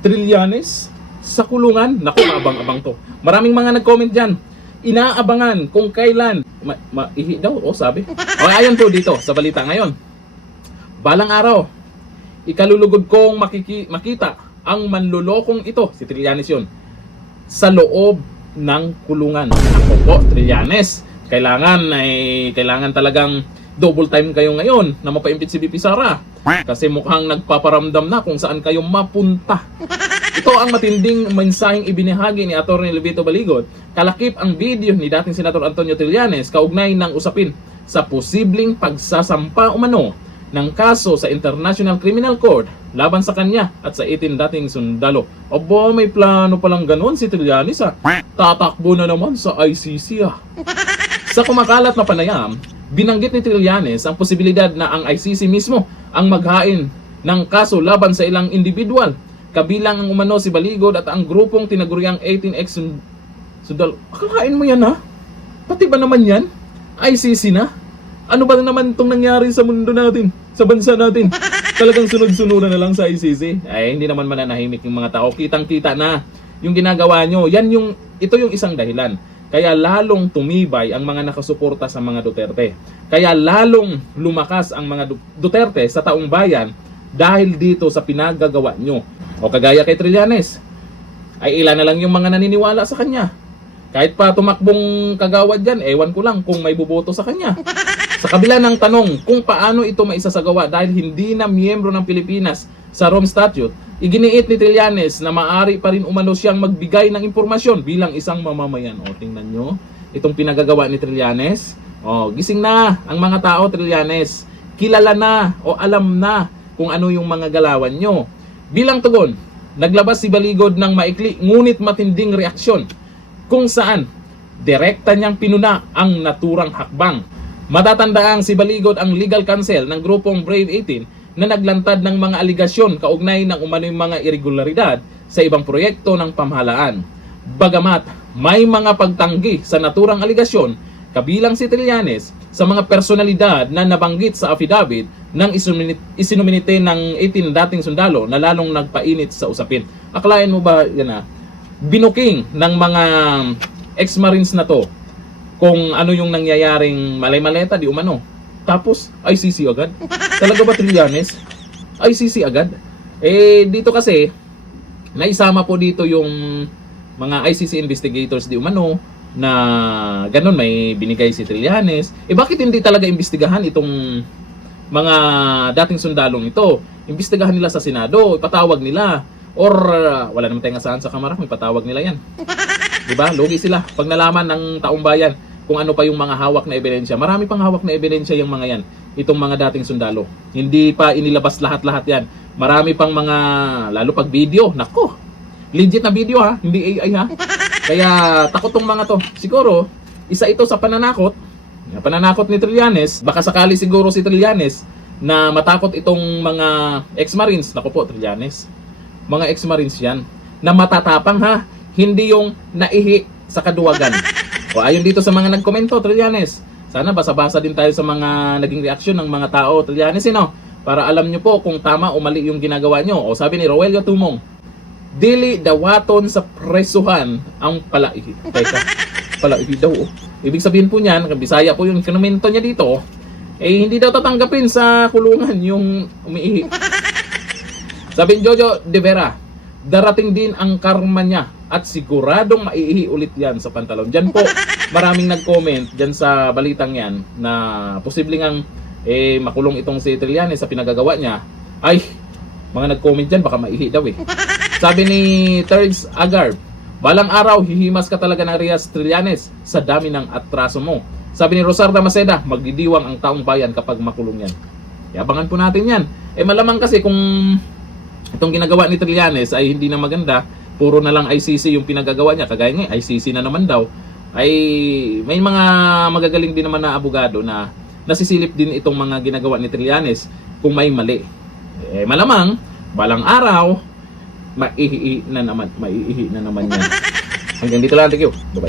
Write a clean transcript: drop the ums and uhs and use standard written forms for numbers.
Trillanes sa kulungan. Naku, maabang-abang to. Maraming mga nag-comment dyan. Inaabangan kung kailan maihi daw, sabi. O, ayan po dito sa balita ngayon. Balang araw, ikalulugod kong makita ang manlulokong ito, si Trillanes yun, sa loob ng kulungan. Ako po, Trillanes, kailangan talagang double time kayo ngayon na mapaimbit si BP Sara. Kasi mukhang nagpaparamdam na kung saan kayo mapunta. Ito ang matinding mensaheng ibinahagi ni Atty. Levito Baligot. Kalakip ang video ni dating Senator Antonio Trillanes kaugnay ng usapin sa posibleng pagsasampa umano ng kaso sa International Criminal Court laban sa kanya at sa 18 dating sundalo. Aba, may plano palang ganun si Trillanes Tatakbo na naman sa ICC Sa kumakalat na panayam, binanggit ni Trillanes ang posibilidad na ang ICC mismo ang maghain ng kaso laban sa ilang individual, kabilang ang umano si Baligod at ang grupong tinaguriang 18X sundalo. Akalain mo yan Pati ba naman yan? ICC na? Ano ba naman itong nangyari sa mundo natin? Sa bansa natin? Talagang sunod-sunuran na lang sa ICC. Ay, hindi naman mananahimik yung mga tao. Kitang-kita na yung ginagawa nyo. Ito yung isang dahilan. Kaya lalong tumibay ang mga nakasuporta sa mga Duterte. Kaya lalong lumakas ang mga Duterte sa taong bayan dahil dito sa pinagagawa nyo. O kagaya kay Trillanes, ay ilan na lang yung mga naniniwala sa kanya. Kahit pa tumakbong kagawad dyan, ewan ko lang kung may buboto sa kanya. Sa kabila ng tanong kung paano ito maisasagawa dahil hindi na miyembro ng Pilipinas sa Rome Statute, iginiit ni Trillanes na maaari pa rin umano siyang magbigay ng impormasyon bilang isang mamamayan. O, tingnan nyo, itong pinagagawa ni Trillanes. O, gising na ang mga tao, Trillanes. Kilala na o alam na kung ano yung mga galawan nyo. Bilang tugon, naglabas si Baligod ng maikli ngunit matinding reaksyon kung saan direkta niyang pinuna ang naturang hakbang. Matatandaang si Baligod ang legal counsel ng grupong Brave 18 na naglantad ng mga aligasyon kaugnay ng umano'y mga irregularidad sa ibang proyekto ng pamahalaan. Bagamat may mga pagtanggi sa naturang aligasyon, kabilang si Trillanes sa mga personalidad na nabanggit sa affidavit ng isinuminite ng 18 dating sundalo na lalong nagpainit sa usapin. Akalain mo ba yan binuking ng mga ex-marines na to kung ano yung nangyayaring malay-maleta di umano. Tapos ICC agad? Talaga ba Trillanes? ICC agad? Dito kasi naisama po dito yung mga ICC investigators di umano na ganun may binigay si Trillanes. Bakit hindi talaga imbestigahan itong mga dating sundalong ito? Imbestigahan nila sa Senado, ipatawag nila. Or wala naman tayong asahan sa kamara, may patawag nila yan. Diba? Lugi sila pag nalaman ng taong bayan kung ano pa yung mga hawak na ebidensya. Marami pang hawak na ebidensya yung mga yan. Itong mga dating sundalo. Hindi pa inilabas lahat-lahat yan. Marami pang mga, lalo pag video. Nako, legit na video hindi AI Kaya takot tong mga to. Siguro, isa ito sa pananakot. Pananakot ni Trillanes. Baka sakali siguro si Trillanes na matakot itong mga ex-marines. Nako po, Trillanes. Mga ex-marines yan na matatapang hindi yung naihi sa kaduwagan. O ayon dito sa mga nagkomento, Trillanes, sana basa-basa din tayo sa mga naging reaksyon ng mga tao, Trillanes, para alam nyo po kung tama o mali yung ginagawa nyo. O sabi ni Roelio Tumong, dili dawaton sa presuhan ang palaihi. Teka, palaihi daw Ibig sabihin po niyan, Bisaya po yung komento niya dito, hindi daw tatanggapin sa kulungan yung umiihi. Sabi ni Jojo De Vera, darating din ang karma niya at siguradong maiihi ulit yan sa pantalon. Diyan po, maraming nag-comment dyan sa balitang yan na posibleng ang makulong itong si Trillanes sa pinagagawa niya. Ay, mga nag-comment dyan, baka maihi daw Sabi ni Tergs Agarb, balang araw, hihimas ka talaga ng Rias Trillanes sa dami ng atraso mo. Sabi ni Rosarda Maceda, magdidiwang ang taong bayan kapag makulong yan. Iabangan po natin yan. Malamang kasi kung itong ginagawa ni Trillanes ay hindi na maganda, puro na lang ICC yung pinagagawa niya, kagaya nga ICC na naman daw, ay may mga magagaling din naman na abogado na nasisilip din itong mga ginagawa ni Trillanes kung may mali. Malamang, balang araw, maiihi na naman yan. Hanggang dito lang, thank you. Bye-bye.